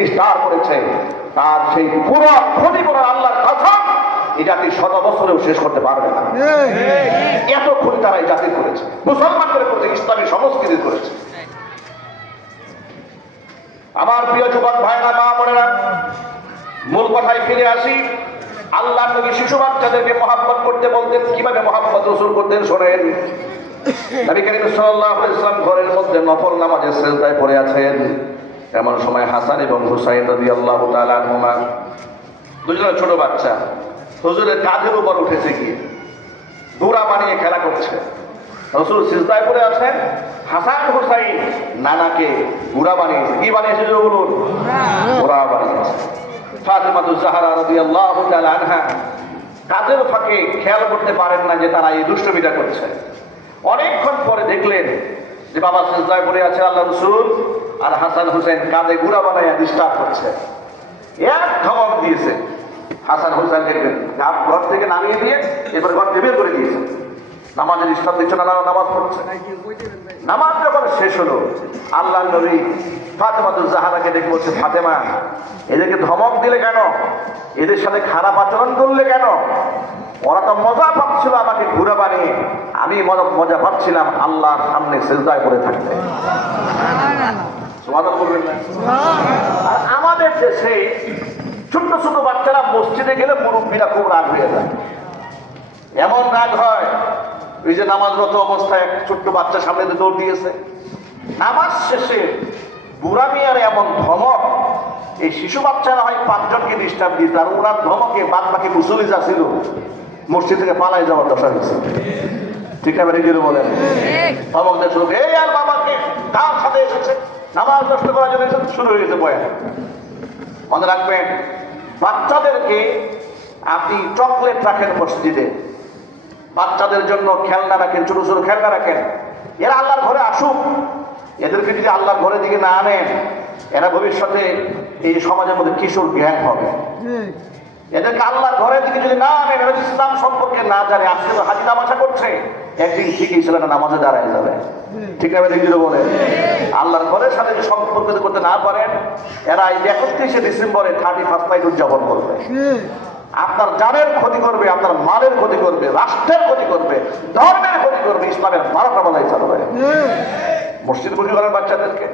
নিষ্ঠার করেছে, তার সেই পুরো ক্ষতিপূরণ আল্লাহর কসম এই জাতি 100 বছরেও শেষ করতে পারবে না। এত ক্ষতি তারা এই জাতির করেছে, মুসলমানদের করেছে, ইসলামী সংস্কৃতির করেছে। আমার প্রিয় যুবক ভাইরা, মা বোনেরা, মূল কথায় ফিরে আসি। আল্লাহ নবী শিশু বাচ্চাদেরকে মহাব্বত করতে বলতেন। কিভাবে মহাব্বত রাসূল করতেন শোনেন। নবী করিম সাল্লাল্লাহু আলাইহি ওয়াসাল্লাম ঘরের মধ্যে নফল নামাজে সিজদায় পড়ে আছেন। এমন সময় হাসান এবং হুসাইন রাদিয়াল্লাহু তাআলা আনহুমা, দুজনে ছোট বাচ্চা, হুজুরের কাঁধের উপর উঠেছে গিয়ে দৌড়া বানিয়ে খেলা করছে। রাসূল সিজদায় পড়ে আছেন, হাসান হুসাইন নানাকে ঘোড়া বানিয়েছে। কি বানিয়েছে বলুন? ঘোড়া বানিয়েছে। ফাতিমাতুজ জাহরা রাদিয়াল্লাহু তাআলা আনহা কাজের ফাঁকে খেয়াল করতে পারেন না যে তারা এই দুষ্টমিটা করছে। অনেকক্ষণ পরে দেখলেন যে বাবা সিজদায় পড়ে আছে আল্লাহ রাসূল, আর হাসান হুসাইন কাঁধে ঘোড়া বানাইয়া ডিস্টার্ব করছে। এক ধমক দিয়েছে। হাসান হুসাইন দেখবেন ঘর থেকে নামিয়ে দিয়ে এবার ঘর থেকে বের করে দিয়েছে। নামাজের ডিস্টার্ব দিচ্ছে না, নামাজ পড়ছে। নামাজ যখন শেষ হলো, আল্লাহ নবী ফাতেমাতুজ জাহরাকে দেখে বলছে, ফাতেমা, এদেরকে ধমক দিলে কেন? এদের সাথে খারাপ আচরণ করলে কেন? ওরা তো মজা পাচ্ছিল আমাকে ঘুরে বানিয়ে, আমি মজা পাচ্ছিলাম আল্লাহর সামনে সিজদায় পড়ে থাকতে। সুবহানাল্লাহ বলবেন না? আর আমাদের দেশে ছোট্ট ছোট বাচ্চারা মসজিদে গেলে মুরব্বীরা খুব রাগ হয়ে যায়। এমন রাগ হয়, ওই যে নামাজরত অবস্থায় এক ছোট্ট বাচ্চা সামনে দৌড় দিয়েছে, নামাজ শেষে বুড়া মিয়ার এমন ধমক, এই শিশু বাচ্চারা হয় 5 জনকে ডিস্টার্ব দিয়েছে, আর ওনার ধমকে বাদ বাকি মুসল্লি যা ছিল মসজিদ থেকে পালাই যাওয়ার দশা হয়েছে। ঠিক আছে, নিজেরও বলেন ধমক দিয়ে শুরু, এই আর বাবাকে কার সাথে এসেছে, নামাজ নষ্ট করার জন্য শুরু হয়ে গেছে বয়ান। মনে রাখবেন, বাচ্চাদেরকে আপনি চকলেট রাখেন মসজিদে, বাচ্চাদের জন্য খেলনা রাখেন, ছোট ছোট খেলনা রাখেন। এরা আল্লাহর ঘরে আসুক, এদেরকে যদি আল্লাহর ঘরের দিকে না আনেন, এরা ভবিষ্যতে এই সমাজের মধ্যে কিশোর জ্ঞান হবে। এদেরকে আল্লাহর ঘরের দিকে যদি না আনেন, এরা ইসলাম সম্পর্কে না জানে, আজকে তো হাজি তামাশা করছে, একদিন ঠিকই ছেলেটা নামাজে দাঁড়ায় যাবে। ঠিক আছে, নিজেরও বলে আল্লাহর ঘরের সাথে যে সম্পর্ক করতে না পারেন, এরা এই 31শে ডিসেম্বরে 31st নাইট উদযাপন করবে। আপনার জানের ক্ষতি করবে, আপনার মালের ক্ষতি করবে, রাষ্ট্রের ক্ষতি করবে, ধর্মের ক্ষতি করবে, ইসলামের বারোটা বলাই চালু হয়। মসজিদ বুঝে করেন বাচ্চাদেরকে।